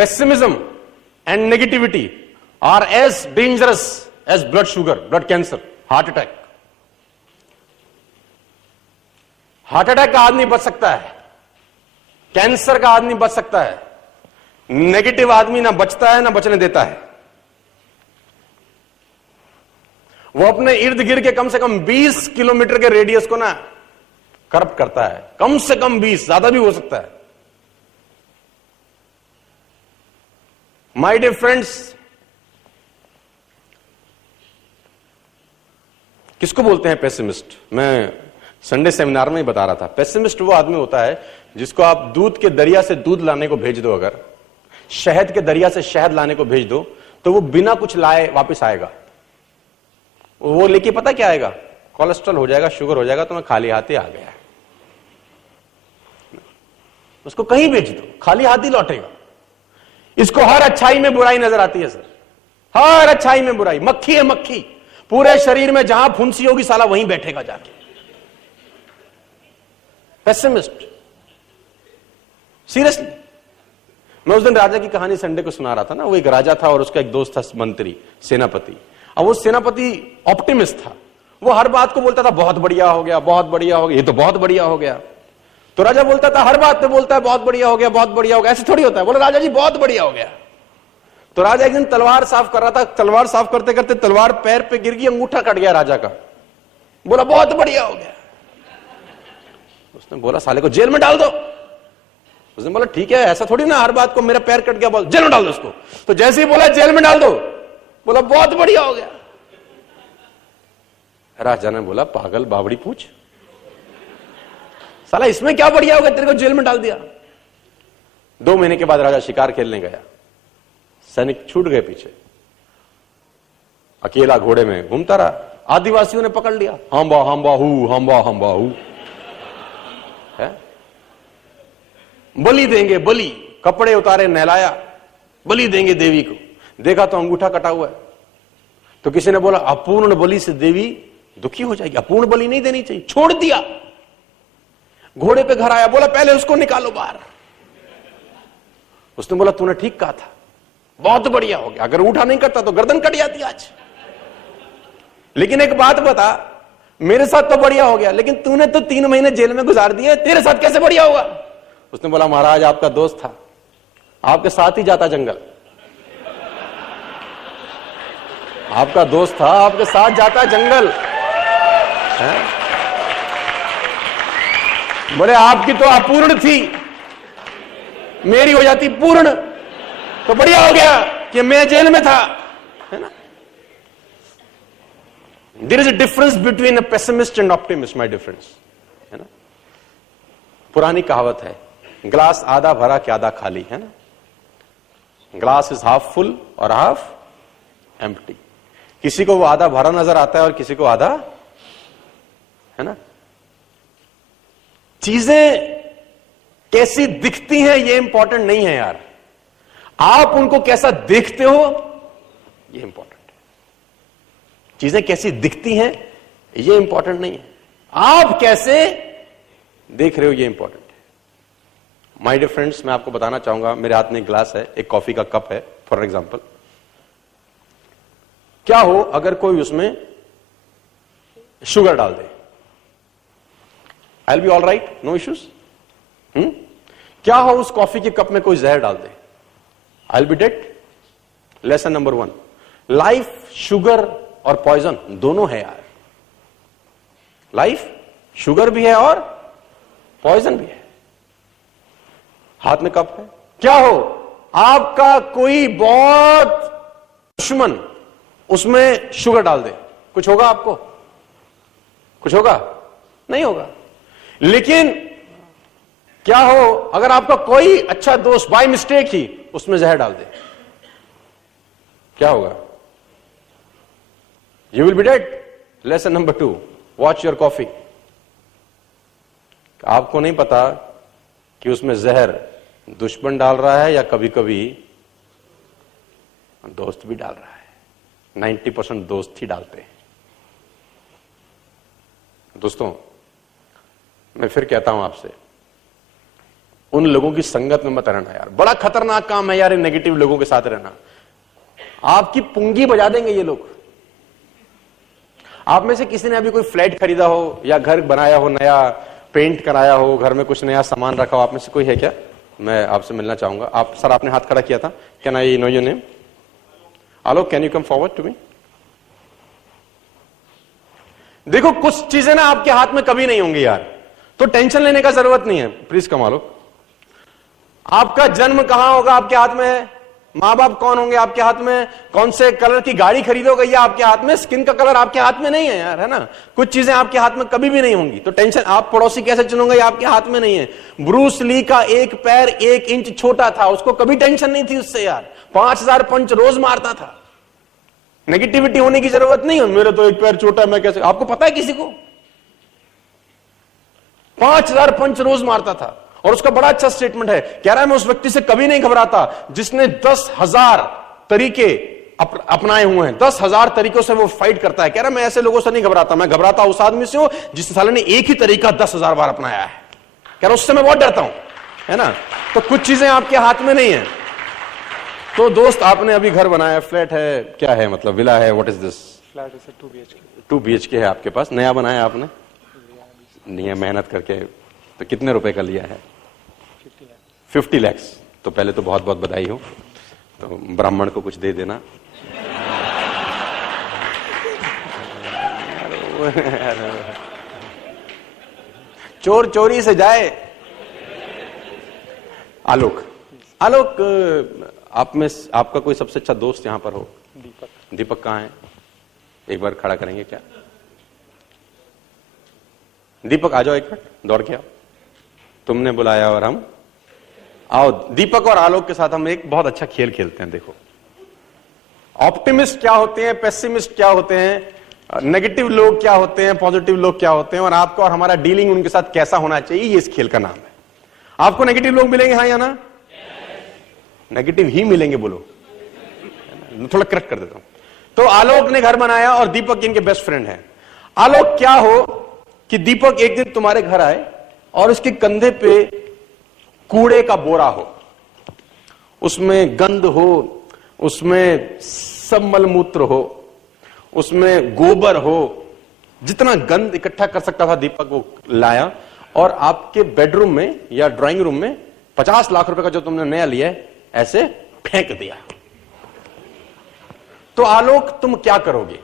pessimism and negativity are as dangerous as blood sugar, blood cancer, heart attack. Heart attack का आदमी बच सकता है, कैंसर का आदमी बच सकता है, नेगेटिव आदमी ना बचता है ना बचने देता है। वो अपने इर्द गिर्द के कम से कम 20 किलोमीटर के रेडियस को ना करप्ट करता है, कम से कम 20, ज्यादा भी हो सकता है। माय डियर फ्रेंड्स, किसको बोलते हैं पेसिमिस्ट? मैं संडे सेमिनार में ही बता रहा था। पेसिमिस्ट वो आदमी होता है जिसको आप दूध के दरिया से दूध लाने को भेज दो, अगर शहद के दरिया से शहद लाने को भेज दो, तो वो बिना कुछ लाए वापस आएगा। वो लेके पता क्या आएगा? कोलेस्ट्रॉल हो जाएगा, शुगर हो जाएगा, तो मैं खाली हाथ ही आ गया। उसको कहीं भेज दो, खाली हाथ ही लौटेगा। इसको हर अच्छाई में बुराई नजर आती है सर, हर अच्छाई में बुराई। मक्खी है मक्खी, पूरे शरीर में जहां फुंसी होगी साला वहीं बैठेगा जाके। Pessimist, seriously. मैं उस दिन राजा की कहानी संडे को सुना रहा था ना। वो एक राजा था और उसका एक दोस्त था मंत्री, सेनापति। अब वो सेनापति ऑप्टिमिस्ट था। वो हर बात को बोलता था बहुत बढ़िया हो गया, बहुत बढ़िया हो गया, ये तो बहुत बढ़िया हो गया। तो राजा बोलता था, हर बात पे बोलता है बहुत बढ़िया हो गया, बहुत बढ़िया हो गया। ऐसे थोड़ी होता है। बोला राजा जी बहुत बढ़िया हो गया। तो राजा एक दिन तलवार साफ कर रहा था, तलवार साफ करते करते तलवार पैर पे गिर गई, अंगूठा कट गया राजा का। बोला बहुत बढ़िया हो गया। उसने बोला साले को जेल में डाल दो। उसने बोला ठीक है, ऐसा थोड़ी ना हर बात को मेरा पैर कट गया बोल जेल में डाल दो उसको। तो जैसे ही बोला जेल में डाल दो, बोला बहुत बढ़िया हो गया। राजा ने बोला पागल बावड़ी पूछ, साला इसमें क्या बढ़िया हो गया, तेरे को जेल में डाल दिया। 2 महीने के बाद राजा शिकार खेलने गया। सैनिक छूट गए पीछे, अकेला घोड़े में घूमता रहा। आदिवासियों ने पकड़ लिया, हम्बा हम्बा हू, हम्बा हम्बा हू। बलि देंगे, बलि, कपड़े उतारे नहलाया, बलि देंगे देवी को। देखा तो अंगूठा कटा हुआ है। तो किसी ने बोला अपूर्ण बलि से देवी दुखी हो जाएगी, अपूर्ण बलि नहीं देनी चाहिए। छोड़ दिया। घोड़े पे घर आया, बोला पहले उसको निकालो बाहर। उसने बोला तूने ठीक कहा था, बहुत बढ़िया हो गया। अगर उठा नहीं करता तो गर्दन कट जाती आज। लेकिन एक बात बता, मेरे साथ तो बढ़िया हो गया, लेकिन तूने तो 3 महीने जेल में गुजार दिए, तेरे साथ कैसे बढ़िया होगा? उसने बोला महाराज आपका दोस्त था, आपके साथ ही जाता जंगल। आपका दोस्त था, आपके साथ जाता जंगल। बोले आपकी तो अपूर्ण थी, मेरी हो जाती पूर्ण, तो बढ़िया हो गया कि मैं जेल में था, है ना। There is a difference between a pessimist and optimist, my difference, है ना। पुरानी कहावत है, ग्लास आधा भरा कि आधा खाली, है ना। ग्लास इज हाफ फुल और हाफ एम्प्टी। किसी को वो आधा भरा नजर आता है और किसी को आधा, है ना। चीजें कैसी दिखती हैं ये इंपॉर्टेंट नहीं है यार, आप उनको कैसा देखते हो ये इंपॉर्टेंट है। चीजें कैसी दिखती हैं ये इंपॉर्टेंट नहीं है, आप कैसे देख रहे हो ये इंपॉर्टेंट है। माय डियर फ्रेंड्स, मैं आपको बताना चाहूंगा, मेरे हाथ में एक ग्लास है, एक कॉफी का कप है फॉर एग्जांपल। क्या हो अगर कोई उसमें शुगर डाल दे? I will be all right, no issues. क्या हो उस कॉफी के कप में कोई जहर डाल दे? I will be dead. Lesson number 1, life sugar और पॉइजन दोनों है यार। लाइफ शुगर भी है और पॉइजन भी है। हाथ में कप है, क्या हो आपका कोई बहुत दुश्मन उसमें शुगर डाल दे, कुछ होगा आपको? कुछ होगा? नहीं होगा। लेकिन क्या हो अगर आपका कोई अच्छा दोस्त बाय मिस्टेक ही उसमें जहर डाल दे? क्या होगा? You will be dead. Lesson number 2, watch your coffee. आपको नहीं पता कि उसमें जहर दुश्मन डाल रहा है या कभी कभी दोस्त भी डाल रहा है। 90% दोस्त ही डालते हैं। दोस्तों, मैं फिर कहता हूं आपसे, उन लोगों की संगत में मत रहना यार, बड़ा खतरनाक काम है यार नेगेटिव लोगों के साथ रहना। आपकी पुंगी बजा देंगे ये लोग। आप में से किसी ने अभी कोई फ्लैट खरीदा हो या घर बनाया हो, नया पेंट कराया हो, घर में कुछ नया सामान रखा हो, आप में से कोई है क्या? मैं आपसे मिलना चाहूंगा। आप सर, आपने हाथ खड़ा किया था। Can I know your name? Alok, can you come forward to me? देखो, कुछ चीजें ना आपके हाथ में कभी नहीं होंगी यार, तो टेंशन लेने का जरूरत नहीं है। प्लीज कम आलोक। आपका जन्म कहां होगा आपके हाथ में है। मां बाप कौन होंगे आपके हाथ में। कौन से कलर की गाड़ी खरीदोगे ये आपके हाथ में। स्किन का कलर आपके हाथ में नहीं है यार, है ना। कुछ चीजें आपके हाथ में कभी भी नहीं होंगी, तो टेंशन। आप पड़ोसी कैसे चुनोगे ये आपके हाथ में नहीं है। ब्रूस ली का एक पैर 1 इंच छोटा था, उसको कभी टेंशन नहीं थी उससे यार। 5000 पंच रोज मारता था। नेगेटिविटी होने की जरूरत नहीं है। मेरा तो एक पैर छोटा है, मैं कैसे। आपको पता है किसी को 5000 पंच रोज मारता था। और उसका बड़ा अच्छा स्टेटमेंट है, कह रहा है मैं उस व्यक्ति से कभी नहीं घबराता जिसने 10,000 तरीके अपनाए हुए हैं। 10,000 तरीकों से वो फाइट करता है। कह रहा है मैं ऐसे लोगों से नहीं घबराता, मैं घबराता उस आदमी से हूं जिस साले ने एक ही तरीका 10,000 बार अपनाया है। कह रहा उससे मैं बहुत डरता हूं, है ना। तो कुछ चीजें आपके हाथ में नहीं है। तो दोस्त, आपने अभी घर बनाया, फ्लैट है, क्या है मतलब, विला है, व्हाट इज दिस? फ्लैट है 2 BHK। 2 BHK है आपके पास। नया बनाया आपने? नहीं है, मेहनत करके। तो कितने रुपए का लिया है? 50 लाख। तो पहले तो बहुत बहुत बधाई हो। तो ब्राह्मण को कुछ दे देना। चोर चोरी से जाए। आलोक, आलोक, आप में आपका कोई सबसे अच्छा दोस्त यहां पर हो? दीपक। दीपक कहां है? एक बार खड़ा करेंगे क्या? दीपक आ जाओ, एक मिनट दौड़ के आओ। तुमने बुलाया और हम आओ। दीपक और आलोक के साथ हम एक बहुत अच्छा खेल खेलते हैं। देखो, ऑप्टिमिस्ट क्या होते हैं, पेसिमिस्ट क्या होते हैं, नेगेटिव लोग क्या होते हैं, पॉजिटिव लोग क्या होते हैं, और आपका और हमारा डीलिंग उनके साथ कैसा होना चाहिए, ये इस खेल का नाम है। आपको नेगेटिव लोग मिलेंगे, हाँ या ना? नेगेटिव ही मिलेंगे, बोलो। थोड़ा करेक्ट कर देता हूं। तो आलोक ने घर बनाया और दीपक इनके बेस्ट फ्रेंड है। आलोक, क्या हो कि दीपक एक दिन तुम्हारे घर आए और उसके कंधे पे कूड़े का बोरा हो, उसमें गंद हो, उसमें सब मलमूत्र हो, उसमें गोबर हो, जितना गंद इकट्ठा कर सकता था दीपक वो लाया और आपके बेडरूम में या ड्राइंग रूम में 50 लाख रुपए का जो तुमने नया लिया है ऐसे फेंक दिया। तो आलोक, तुम क्या करोगे?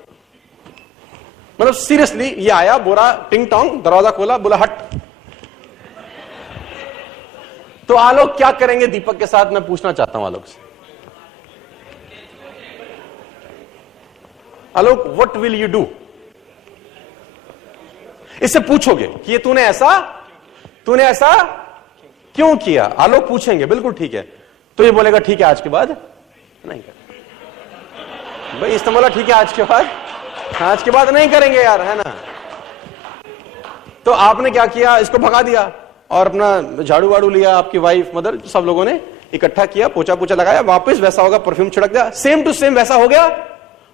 मतलब सीरियसली, ये आया बोरा, टिंग टोंग, दरवाजा खोला, बोला हट। तो आलोक क्या करेंगे दीपक के साथ, मैं पूछना चाहता हूं आलोक से। आलोक, व्हाट विल यू डू? इससे पूछोगे कि ये तूने ऐसा क्यों किया? आलोक पूछेंगे, बिल्कुल ठीक है। तो ये बोलेगा ठीक है, आज के बाद नहीं कर। भाई इसने बोला ठीक है, आज के बाद नहीं करेंगे यार, है ना। तो आपने क्या किया? इसको भगा दिया और अपना झाड़ू वाड़ू लिया, आपकी वाइफ, मदर, सब लोगों ने इकट्ठा किया, पोछा पोछा लगाया, वापस वैसा होगा, परफ्यूम छिड़क दिया, सेम टू सेम वैसा हो गया।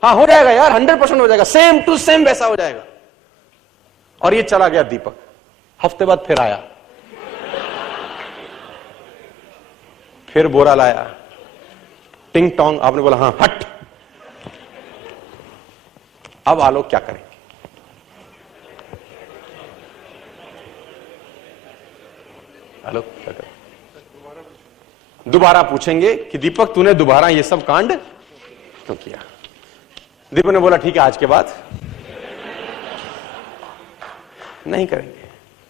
हाँ, हो जाएगा यार, 100% हो जाएगा, सेम टू सेम वैसा हो जाएगा। और ये चला गया दीपक। हफ्ते बाद फिर आया, फिर बोरा लाया, टिंग टोंग, आपने बोला हाँ हट। अब आलोक क्या करें? आलोक क्या करें? दोबारा पूछेंगे कि दीपक तूने दोबारा ये सब कांड क्यों किया? दीपक ने बोला ठीक है, आज के बाद नहीं करेंगे।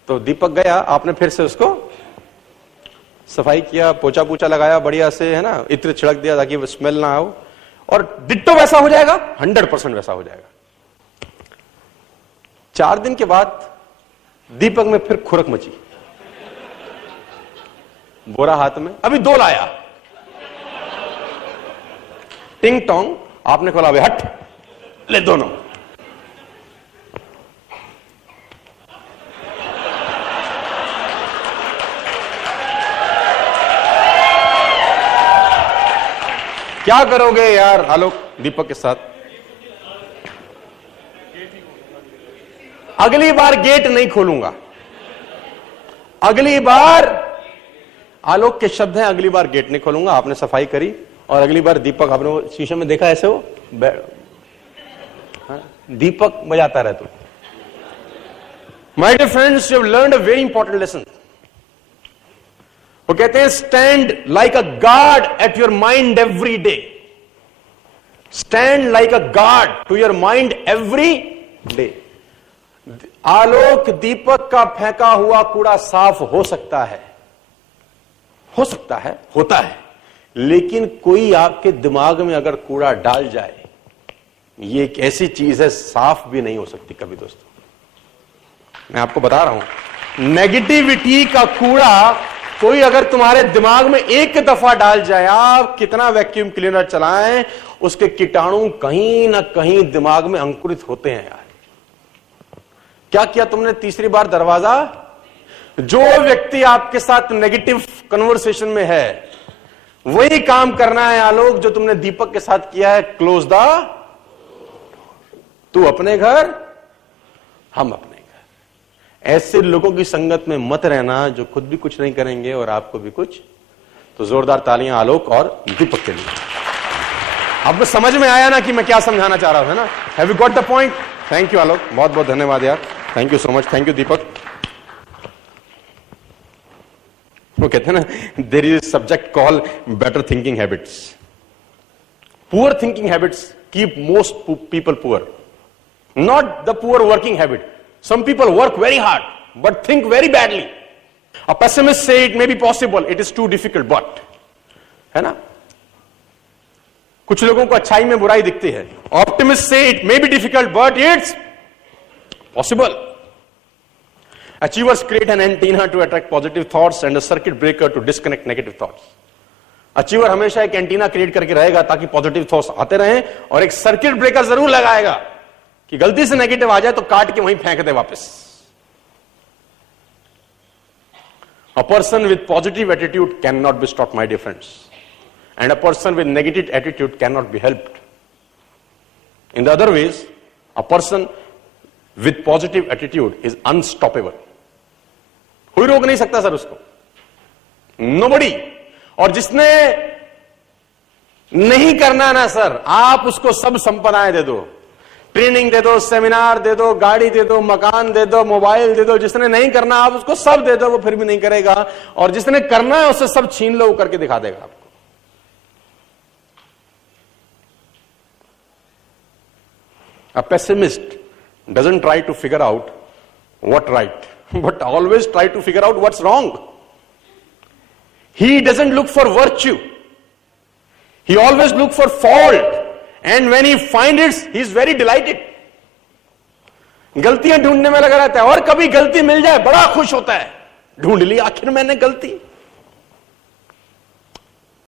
तो दीपक गया, आपने फिर से उसको सफाई किया, पोछा पोछा लगाया बढ़िया से, है ना, इत्र छिड़क दिया ताकि वो स्मेल ना आओ, और डिट्टो वैसा हो जाएगा, 100% वैसा हो जाएगा। 4 दिन के बाद दीपक में फिर खुरक मची, बोरा हाथ में, अभी 2 लाया, टिंग टोंग, आपने खोला, अभी हट, ले दोनों। क्या करोगे यार आलोक दीपक के साथ? अगली बार गेट नहीं खोलूंगा, अगली बार आलोक के शब्द हैं, अगली बार गेट नहीं खोलूंगा। आपने सफाई करी और अगली बार दीपक, आपने वो शीशे में देखा ऐसे वो दीपक बजाता रहे तो। My dear friends, you have learned a very important lesson. वो कहते हैं stand like a guard at your mind every day. Stand like a guard to your mind every day. Alok, Deepak का फेंका हुआ कूड़ा साफ हो सकता है, हो सकता है, होता है, लेकिन कोई आपके दिमाग में अगर कूड़ा डाल जाए, ये एक ऐसी चीज है साफ भी नहीं हो सकती कभी। दोस्तों मैं आपको बता रहा हूं, नेगेटिविटी का कूड़ा कोई अगर तुम्हारे दिमाग में एक दफा डाल जाए, आप कितना वैक्यूम क्लीनर चलाएं, उसके कीटाणु कहीं ना कहीं दिमाग में अंकुरित होते हैं यार। क्या किया तुमने तीसरी बार दरवाजा? जो व्यक्ति आपके साथ नेगेटिव कन्वर्सेशन में है, वही काम करना है आलोक जो तुमने दीपक के साथ किया है। क्लोज द, तू अपने घर, हम अपने घर। ऐसे लोगों की संगत में मत रहना जो खुद भी कुछ नहीं करेंगे और आपको भी कुछ। तो जोरदार तालियां आलोक और दीपक के लिए। आपको समझ में आया ना कि मैं क्या समझाना चाह रहा था ना? Have you got the point? Thank you Alok, बहुत बहुत धन्यवाद यार। Thank you so much. Thank you Deepak. वो कहते हैं ना, there is subject call better thinking habits. Poor thinking habits keep most people poor, not the poor working habit. Some people work very hard but think very badly. A pessimist say it may be possible, it is too difficult, but, है ना? कुछ लोगों को अच्छाई में बुराई दिखती है। Optimists say it may be difficult but it's possible. Achievers create an antenna to attract positive thoughts and a circuit breaker to disconnect negative thoughts. Achiever हमेशा एक एंटीना क्रिएट करके रहेगा ताकि पॉजिटिव थॉट्स आते रहें, और एक सर्किट ब्रेकर जरूर लगाएगा कि गलती से नेगेटिव आ जाए तो काट के वहीं फेंक दे वापस। A person with positive attitude cannot be stopped, my dear friends, and a person with negative attitude cannot be helped. In the other ways, a person with positive attitude is unstoppable. कोई रोक नहीं सकता sir उसको, nobody. और जिसने नहीं करना ना सर, आप उसको सब संपदाएं दे दो, ट्रेनिंग दे दो, सेमिनार दे दो, गाड़ी दे दो, मकान दे दो, मोबाइल दे दो। जिसने नहीं करना आप उसको सब दे दो, वो फिर भी नहीं करेगा। और जिसने करना है उससे सब छीन लो, वो करके दिखा देगा आपको। A pessimist doesn't try to figure out what right, but always try to figure out what's wrong. He doesn't look for virtue. He always look for fault. And when he finds it, he is very delighted. गलतियां ढूंढने में लगा रहता है, और कभी गलती मिल जाए बड़ा खुश होता है। ढूंढ ली आखिर मैंने गलती।